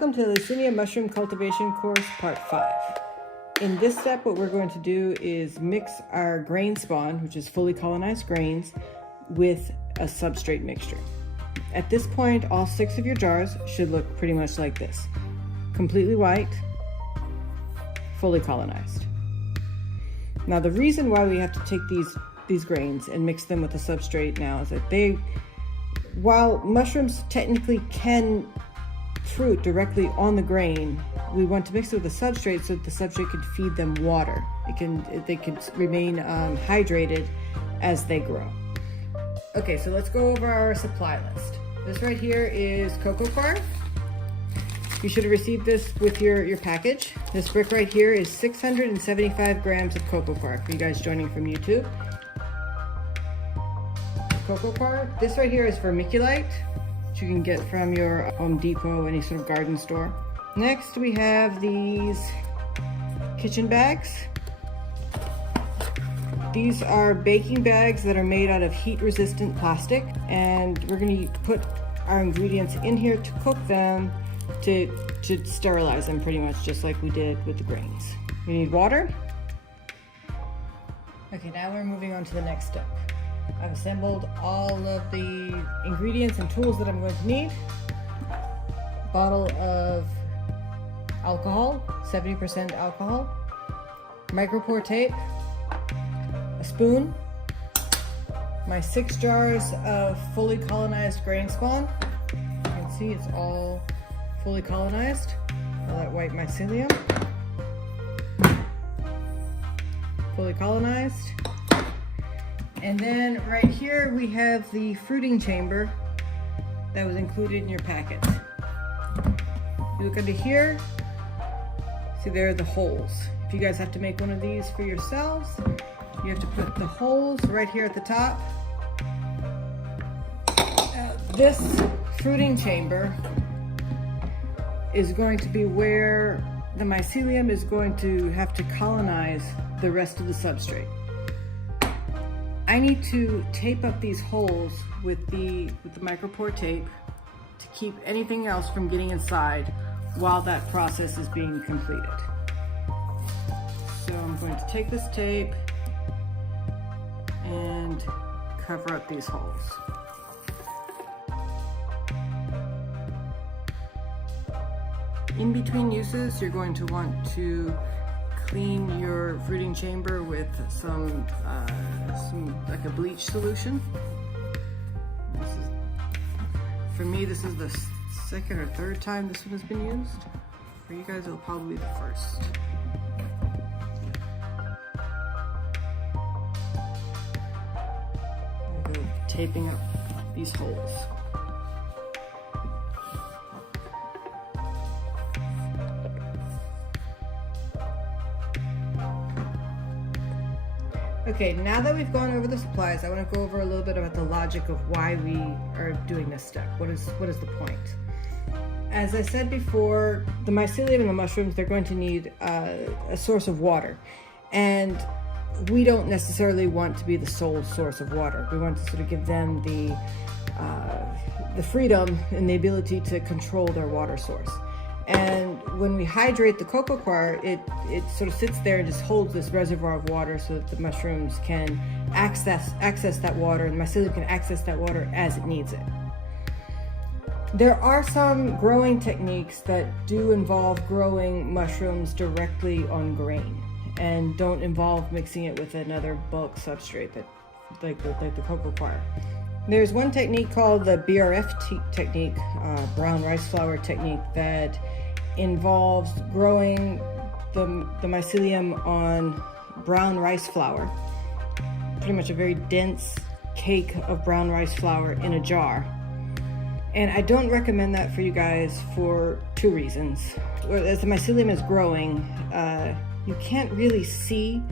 Welcome to Eleusinia Mushroom Cultivation Course Part 5. In this step, what we're going to do is mix our grain spawn, which is fully colonized grains, with a substrate mixture. At this point, all 6 of your jars should look pretty much like this. Completely white, fully colonized. Now the reason why we have to take these grains and mix them with the substrate now is that while mushrooms technically can fruit directly on the grain, we want to mix it with the substrate so that the substrate can feed them water. They can remain hydrated as they grow. Okay, so let's go over our supply list. This right here is cocoa coir. You should have received this with your package. This brick right here is 675 grams of cocoa coir for you guys joining from YouTube. Cocoa coir. This right here is vermiculite, which you can get from your Home Depot, any sort of garden store. Next we have these kitchen bags. These are baking bags that are made out of heat-resistant plastic, and we're going to put our ingredients in here to cook them, to sterilize them pretty much just like we did with the grains. We need water. Okay, now we're moving on to the next step. I've assembled all of the ingredients and tools that I'm going to need. A bottle of alcohol, 70% alcohol, micropore tape, a spoon, my 6 jars of fully colonized grain spawn. You can see it's all fully colonized, all that white mycelium. Fully colonized. And then right here we have the fruiting chamber that was included in your packet. You look under here, see there are the holes. If you guys have to make one of these for yourselves, you have to put the holes right here at the top. This fruiting chamber is going to be where the mycelium is going to have to colonize the rest of the substrate. I need to tape up these holes with the micropore tape to keep anything else from getting inside while that process is being completed. So I'm going to take this tape and cover up these holes. In between uses, you're going to want to clean your fruiting chamber with some like a bleach solution. For me, this is the 2nd or 3rd time this one has been used. For you guys, it'll probably be the 1st. I'm going to go taping up these holes. Okay, now that we've gone over the supplies, I want to go over a little bit about the logic of why we are doing this step. What is the point? As I said before, the mycelium and the mushrooms, they're going to need a source of water. And we don't necessarily want to be the sole source of water. We want to sort of give them the freedom and the ability to control their water source. And when we hydrate the cocoa coir, it sort of sits there and just holds this reservoir of water so that the mushrooms can access that water, and the mycelium can access that water as it needs it. There are some growing techniques that do involve growing mushrooms directly on grain and don't involve mixing it with another bulk substrate like the cocoa coir. There's one technique called the BRF technique, brown rice flour technique, that involves growing the mycelium on brown rice flour, pretty much a very dense cake of brown rice flour in a jar. And I don't recommend that for you guys for 2 reasons. As the mycelium is growing, you can't really see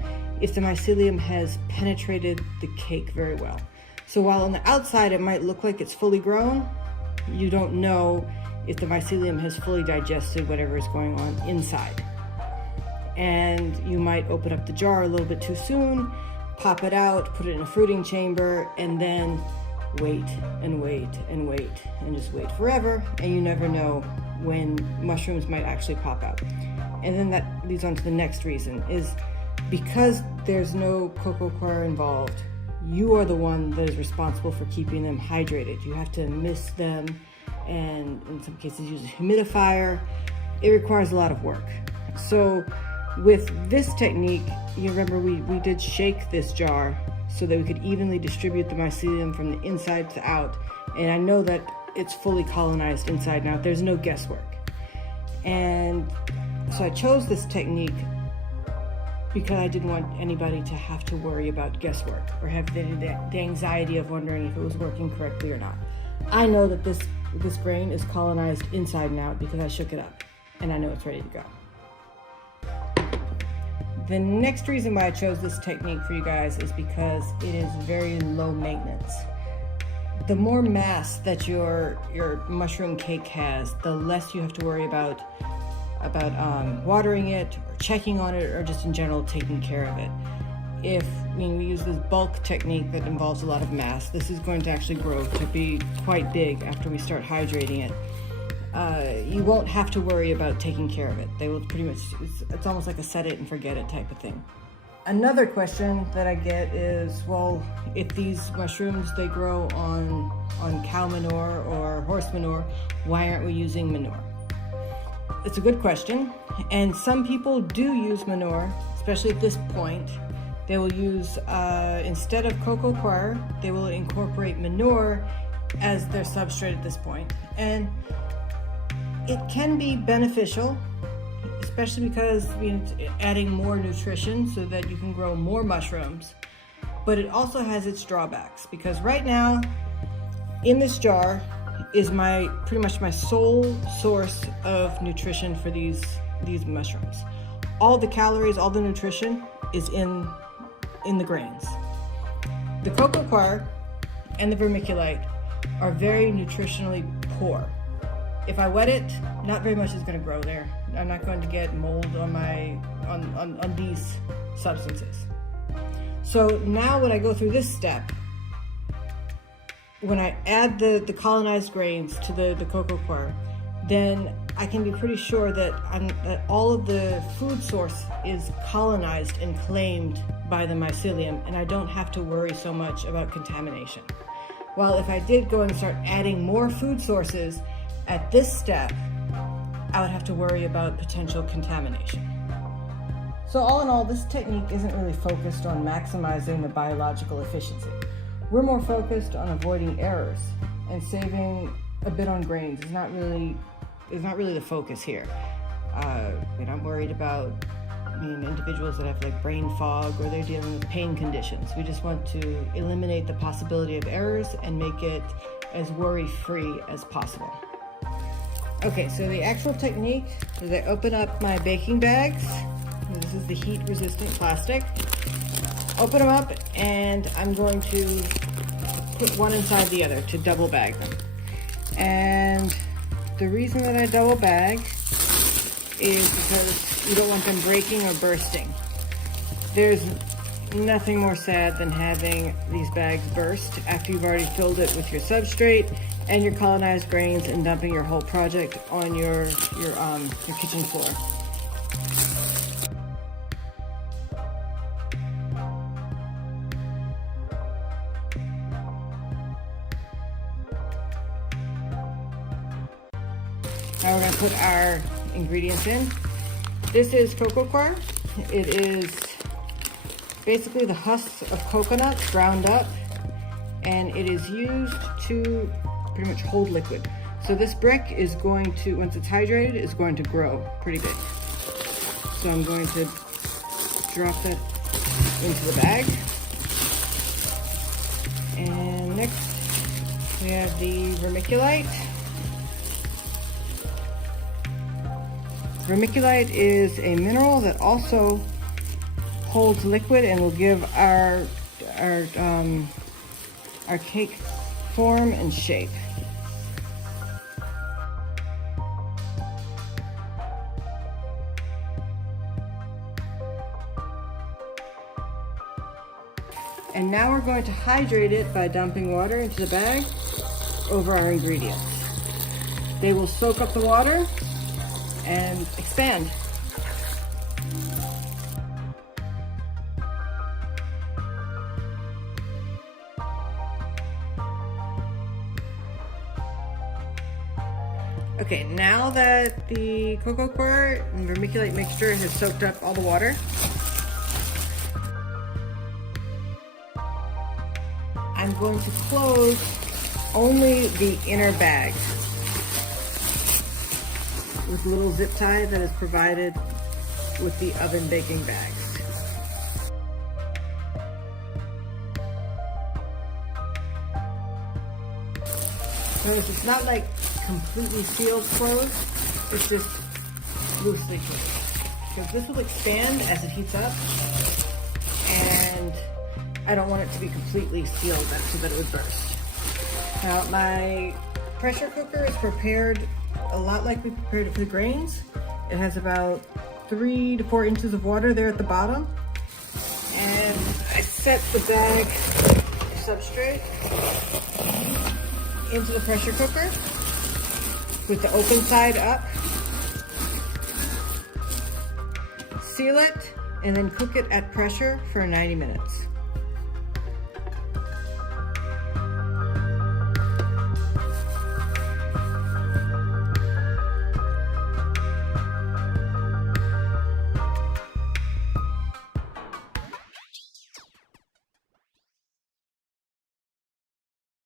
if the mycelium has penetrated the cake very well. So while on the outside it might look like it's fully grown, you don't know if the mycelium has fully digested whatever is going on inside. And you might open up the jar a little bit too soon, pop it out, put it in a fruiting chamber, and then wait and wait and wait and just wait forever, and you never know when mushrooms might actually pop out. And then that leads on to the next reason, is because there's no cocoa coir involved, you are the one that is responsible for keeping them hydrated. You have to mist them and in some cases use a humidifier. It requires a lot of work. So with this technique, you remember we did shake this jar so that we could evenly distribute the mycelium from the inside to out. And I know that it's fully colonized inside and out. There's no guesswork. And so I chose this technique because I didn't want anybody to have to worry about guesswork or have the anxiety of wondering if it was working correctly or not. I know that this grain is colonized inside and out because I shook it up and I know it's ready to go. The next reason why I chose this technique for you guys is because it is very low maintenance. The more mass that your mushroom cake has, the less you have to worry about watering it or checking on it or just in general taking care of it. We use this bulk technique that involves a lot of mass, this is going to actually grow to be quite big after we start hydrating it. You won't have to worry about taking care of it. They will pretty much, it's almost like a set it and forget it type of thing. Another question that I get is, well, if these mushrooms, they grow on cow manure or horse manure, why aren't we using manure? It's a good question, and some people do use manure, especially at this point. They will use, instead of cocoa coir, they will incorporate manure as their substrate at this point. And it can be beneficial, especially because it's adding more nutrition so that you can grow more mushrooms. But it also has its drawbacks, because right now in this jar is pretty much my sole source of nutrition for these mushrooms. All the calories, all the nutrition is in the grains. The cocoa coir and the vermiculite are very nutritionally poor. If I wet it, not very much is going to grow there. I'm not going to get mold on these substances. So now when I go through this step, when I add the colonized grains to the cocoa coir, then I can be pretty sure that all of the food source is colonized and claimed by the mycelium, and I don't have to worry so much about contamination. While if I did go and start adding more food sources at this step, I would have to worry about potential contamination. So all in all, this technique isn't really focused on maximizing the biological efficiency. We're more focused on avoiding errors and saving a bit on grains. It's not really the focus here. I'm worried about individuals that have like brain fog or they're dealing with pain conditions. We just want to eliminate the possibility of errors and make it as worry-free as possible. Okay, so the actual technique is I open up my baking bags. This is the heat-resistant plastic. Open them up, and I'm going to put one inside the other to double bag them. And the reason that I double bag is because you don't want them breaking or bursting. There's nothing more sad than having these bags burst after you've already filled it with your substrate and your colonized grains and dumping your whole project on your kitchen floor. Now we're going to put our ingredients in. This is cocoa coir. It is basically the husks of coconuts ground up, and it is used to pretty much hold liquid. So this brick is going to, once it's hydrated, is going to grow pretty big. So I'm going to drop that into the bag. And next we have the vermiculite. Vermiculite is a mineral that also holds liquid and will give our cake form and shape. And now we're going to hydrate it by dumping water into the bag over our ingredients. They will soak up the water and expand. Okay, now that the cocoa coir and vermiculite mixture has soaked up all the water, I'm going to close only the inner bag with a little zip tie that is provided with the oven baking bags. Notice it's not like completely sealed closed, it's just loosely closed. Because this will expand as it heats up, and I don't want it to be completely sealed up so that it would burst. Now my pressure cooker is prepared a lot like we prepared it for the grains. It has about 3 to 4 inches of water there at the bottom. And I set the bag of substrate into the pressure cooker with the open side up. Seal it and then cook it at pressure for 90 minutes.